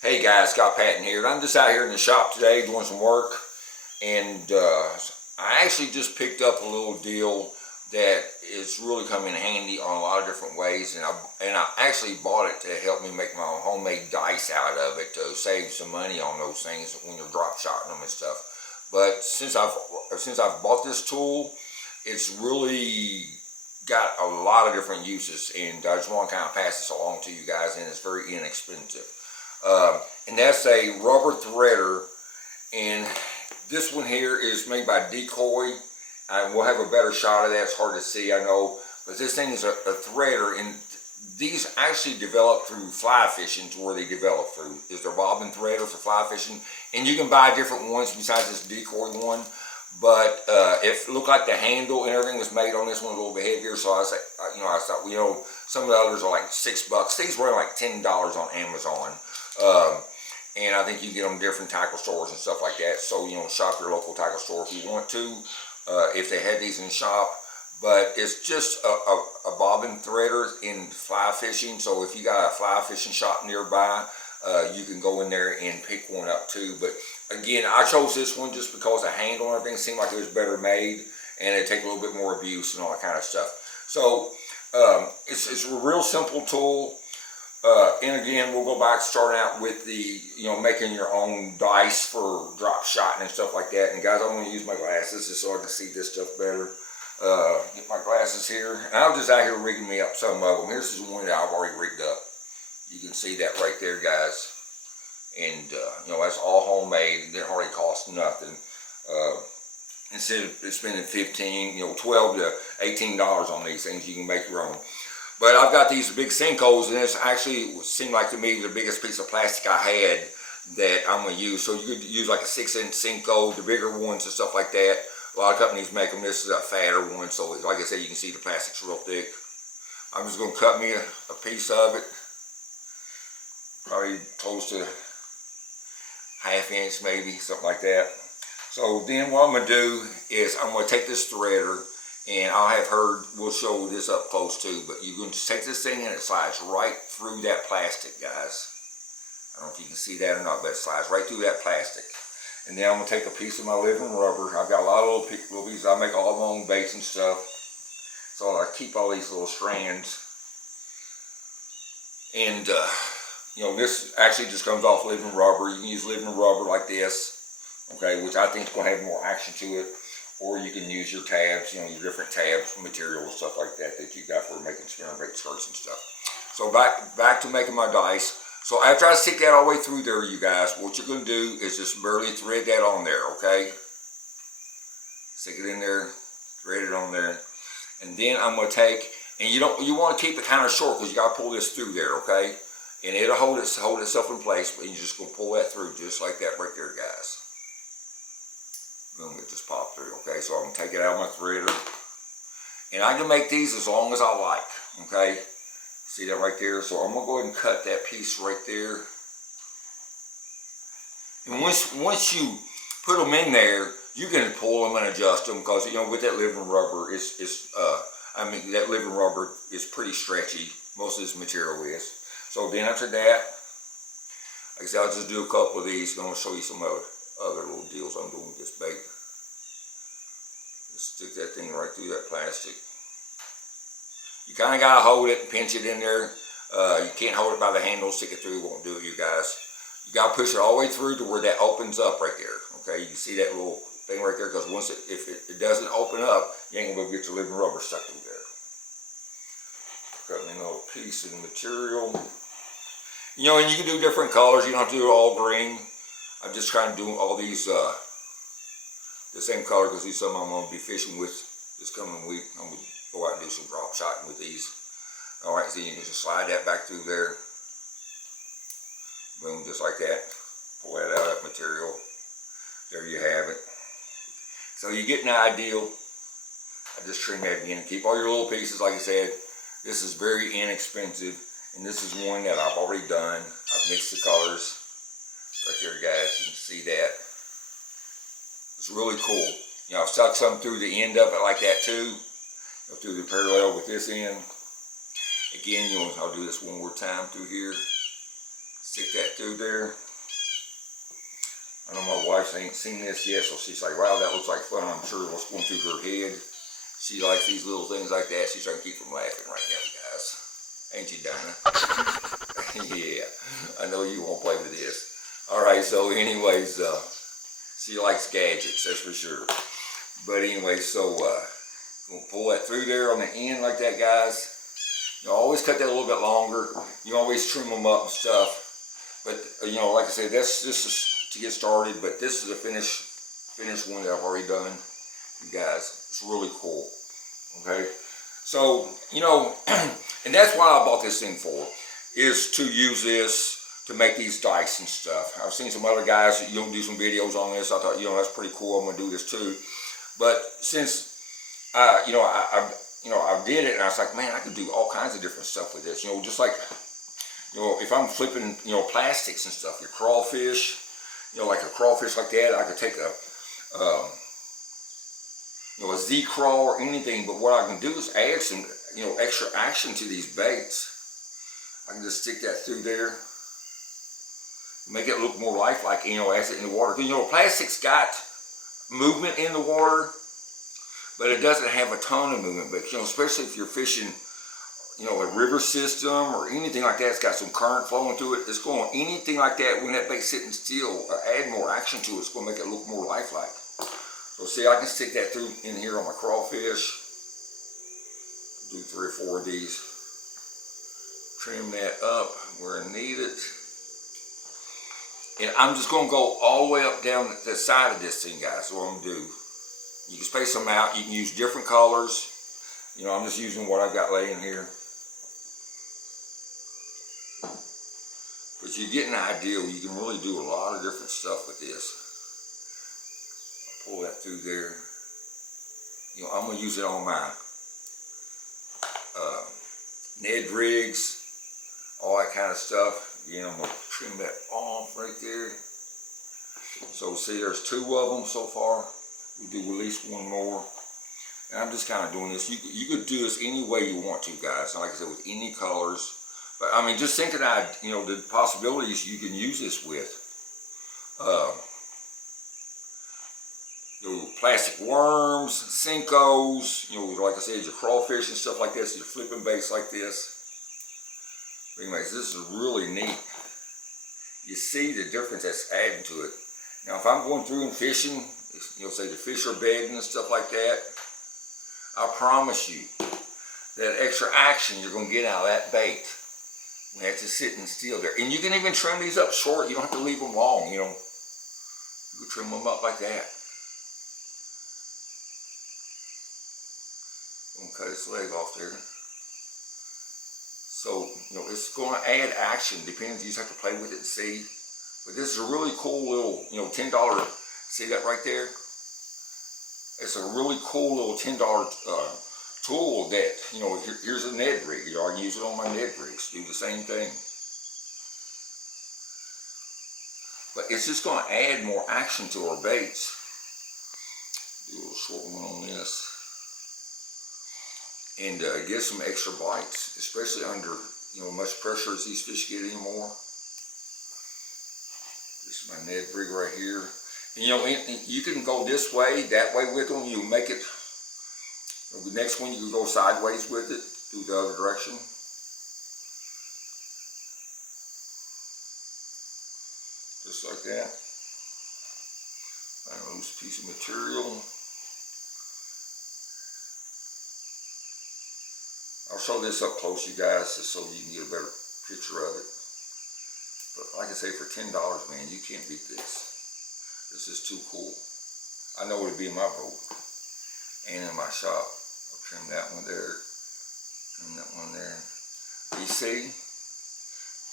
Hey guys, Scott Patton here. I'm just out here in the shop today doing some work, and I actually just picked up a little deal that is really coming in handy on a lot of different ways, and I actually bought it to help me make my own homemade dice out of it to save some money on those things when you're drop shotting them and stuff. But since I've bought this tool, it's really got a lot of different uses, and I just want to kind of pass this along to you guys, and it's very inexpensive. And that's a rubber threader, and this one here is made by Decoy. We'll have a better shot of that. It's hard to see, I know, but this thing is a threader, and these actually develop through fly fishing. To where they develop through is their bobbin threader for fly fishing, and you can buy different ones besides this Decoy one. But it looked like the handle and everything was made on this one a little bit heavier, so I thought, some of the others are like $6. These were like $10 on Amazon. And I think you can get them different tackle stores and stuff like that. So, shop your local tackle store if you want to, if they had these in shop. But it's just a bobbin threader in fly fishing. So if you got a fly fishing shop nearby, you can go in there and pick one up too. But again, I chose this one just because the handle and everything seemed like it was better made, and it'd take a little bit more abuse and all that kind of stuff. So it's a real simple tool. And again, we'll go back starting out with the, making your own dice for drop shotting and stuff like that. And guys, I'm going to use my glasses just so I can see this stuff better. Get my glasses here. And I was just out here rigging me up some of them. Here's one that I've already rigged up. You can see that right there, guys. And, that's all homemade. It didn't hardly cost nothing. Instead of spending $15, $12 to $18 on these things, you can make your own. But I've got these big sinkholes, and this actually seemed like to me the biggest piece of plastic I had that I'm going to use. So you could use like a 6-inch sinkhole, the bigger ones and stuff like that. A lot of companies make them. This is a fatter one, so like I said, you can see the plastic's real thick. I'm just going to cut me a piece of it, probably close to ½ inch maybe, something like that. So then what I'm going to do is I'm going to take this threader, and I'll have her, we'll show this up close too, but you're going to just take this thing and it slides right through that plastic, guys. I don't know if you can see that or not, but it slides right through that plastic. And then I'm going to take a piece of my living rubber. I've got a lot of little pieces. I make all my own baits and stuff. So I keep all these little strands. And, this actually just comes off living rubber. You can use living rubber like this, okay, which I think is going to have more action to it. Or you can use your tabs, your different tabs, material and stuff like that you got for making spinnerbait skirts and stuff. So back to making my dice. So after I stick that all the way through there, you guys, what you're going to do is just barely thread that on there, okay? Stick it in there, thread it on there, and then I'm going to take, and you want to keep it kind of short because you got to pull this through there, okay? And it'll hold itself in place, but you're just going to pull that through just like that right there, guys. Boom, it just popped through, okay? So I'm going to take it out of my threader. And I can make these as long as I like, okay? See that right there? So I'm going to go ahead and cut that piece right there. And once you put them in there, you can pull them and adjust them because, with that living rubber, that living rubber is pretty stretchy. Most of this material is. So then after that, like I said, I'll just do a couple of these. I'm going to show you some other little deals I'm doing with this bait. Just stick that thing right through that plastic. You kind of got to hold it and pinch it in there. You can't hold it by the handle, stick it through, it won't do it, you guys. You got to push it all the way through to where that opens up right there. Okay, you can see that little thing right there, because if it doesn't open up, you ain't going to get your living rubber stuck through there. Cut me a little piece of the material. And you can do different colors. You don't have to do it all green. I'm just trying to do all these the same color because these are some I'm going to be fishing with this coming week. I'm going to go out and do some drop shotting with these. Alright, so you can just slide that back through there. Boom, just like that. Pull that out of that material. There you have it. So you get an ideal. I just trim that in. Keep all your little pieces, like I said. This is very inexpensive. And this is one that I've already done. I've mixed the colors. Right there, guys, you can see that. It's really cool. I've stuck some through the end of it like that too. Through the parallel with this end. Again, I'll do this one more time through here. Stick that through there. I know my wife ain't seen this yet, so she's like, wow, that looks like fun. I'm sure what's going through her head. She likes these little things like that. She's trying to keep from laughing right now, guys. Ain't you, Donna? Yeah, I know you won't play with this. All right, so anyways, she likes gadgets, that's for sure. But anyway, so we'll pull that through there on the end like that, guys. You always cut that a little bit longer. You always trim them up and stuff. But you know, like I said, this is to get started. But this is a finished one that I've already done, you guys. It's really cool. Okay, so you know, and that's what I bought this thing for, is to use this to make these dice and stuff. I've seen some other guys that do some videos on this. I thought, you know, that's pretty cool. I'm gonna do this too. But since you know, I did it, and I was like, man, I could do all kinds of different stuff with this. You know, just like, you know, if I'm flipping, you know, plastics and stuff, your crawfish, you know, like a crawfish like that, I could take a, you know, a Z-crawl or anything. But what I can do is add some, you know, extra action to these baits. I can just stick that through there, make it look more lifelike, you know, as it in the water. You know, plastic's got movement in the water, but it doesn't have a ton of movement. But you know, especially if you're fishing, you know, a river system or anything like that, it's got some current flowing through it. It's going, anything like that, when that bait's sitting still, add more action to it. It's going to make it look more lifelike. So see, I can stick that through in here on my crawfish. Do 3 or 4 of these. Trim that up where I need it. And I'm just going to go all the way up down the side of this thing, guys. So what I'm going to do, you can space them out. You can use different colors. You know, I'm just using what I've got laying here. But you get an idea. You can really do a lot of different stuff with this. I'll pull that through there. You know, I'm going to use it on my Ned rigs, all that kind of stuff. You know, I'm going to trim that off right there. So see, there's 2 of them so far. We do at least 1 more. And I'm just kind of doing this. You could do this any way you want to, guys. Like I said, with any colors. But I mean, just thinking, you know, the possibilities you can use this with. You know, plastic worms, Senkos, you know, like I said, your crawfish and stuff like this, your flipping baits like this. But anyways, this is really neat. You see the difference that's adding to it. Now, if I'm going through and fishing, you know, say the fish are bedding and stuff like that, I promise you that extra action you're going to get out of that bait when it's just sitting still there. And you can even trim these up short. You don't have to leave them long, you know. You can trim them up like that. I'm going to cut its leg off there. So, you know, it's going to add action. Depends, you just have to play with it and see. But this is a really cool little, you know, $10, see that right there? It's a really cool little $10 tool that, you know, here's a Ned rig. You know, I can use it on my Ned rigs, do the same thing. But it's just going to add more action to our baits. Do a little short one on this. And get some extra bites, especially under, you know, much pressure as these fish get anymore. This is my Ned rig right here. And, you know, you can go this way, that way with them. You make it, the next one you can go sideways with it, do the other direction. Just like that. Find a loose piece of material. I'll show this up close, you guys, just so you can get a better picture of it. But like I say, for $10, man, you can't beat this. This is too cool. I know it would be in my boat and in my shop. I'll trim that one there, trim that one there. You see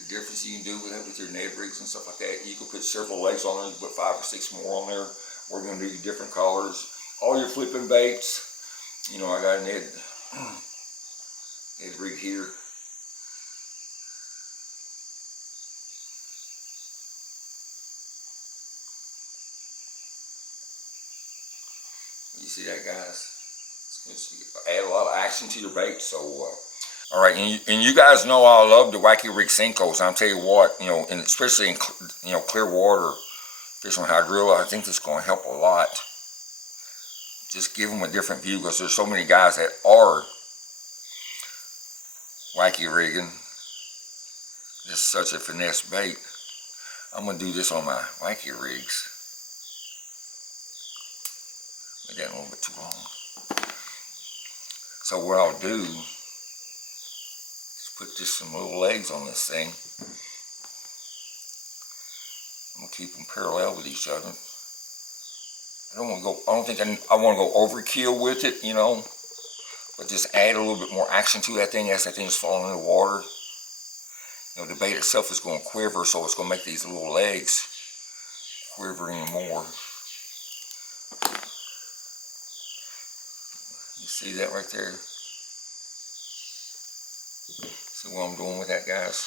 the difference you can do with it with your Ned rigs and stuff like that. You can put several legs on there. You can put 5 or 6 more on there. We're going to do different colors. All your flipping baits. You know, I got a Ned rig here. You see that, guys? It's add a lot of action to your bait. So All right, and you guys know I love the Wacky Rig Senkos. I'll tell you what, and especially in clear water fishing with hydrilla, I think this is going to help a lot. Just give them a different view, because there's so many guys that are wacky rigging. This is such a finesse bait. I'm going to do this on my wacky rigs. Made that a little bit too long. So what I'll do is put just some little legs on this thing. I'm gonna keep them parallel with each other. I don't think I want to go overkill with it, but just add a little bit more action to that thing as that thing's falling in the water. The bait itself is going to quiver, so it's going to make these little legs quiver even more. You see that right there? See what I'm doing with that, guys?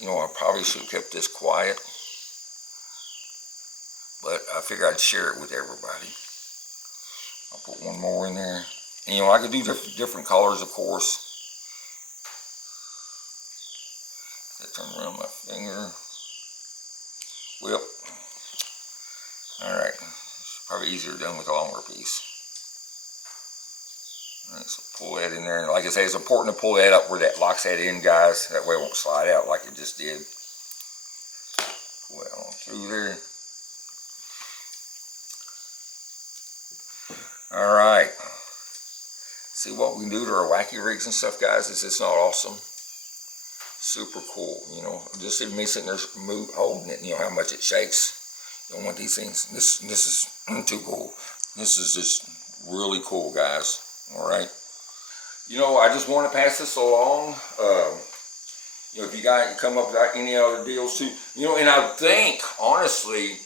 I probably should have kept this quiet, but I figured I'd share it with everybody. I'll put one more in there. And I could do different colors, of course. Turn around my finger. Whip. Alright. Probably easier done with a longer piece. Alright, so pull that in there. And like I say, it's important to pull that up where that locks that in, guys. That way it won't slide out like it just did. Pull that on through there. Alright. See what we can do to our wacky rigs and stuff, guys? Is this not awesome? Super cool, just see me sitting there holding it, how much it shakes. You don't want these things. This is too cool. This is just really cool, guys. All right. I just want to pass this along. If you guys come up with any other deals too, and I think honestly,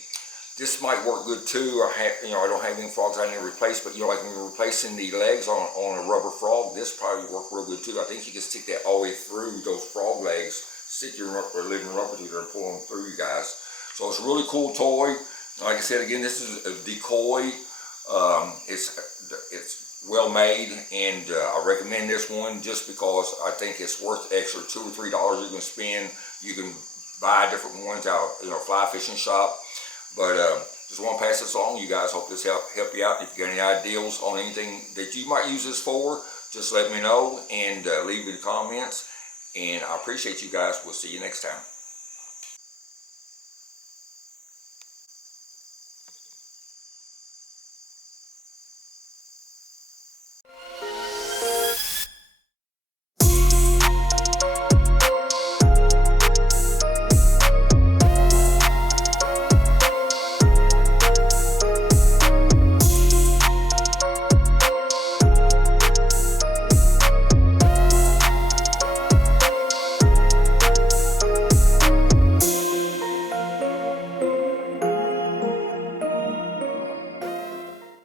this might work good too. I don't have any frogs I need to replace, but like when you're replacing the legs on a rubber frog, this probably work real good too. I think you can stick that all the way through those frog legs, stick your living rubber to there and pull them through, you guys. So it's a really cool toy. Like I said again, this is a decoy. It's well made, and I recommend this one just because I think it's worth the extra $2 or $3 you can spend. You can buy different ones out, fly fishing shop. But just want to pass this along, you guys. Hope this help you out. If you got any ideas on anything that you might use this for, just let me know and leave me the comments. And I appreciate you guys. We'll see you next time.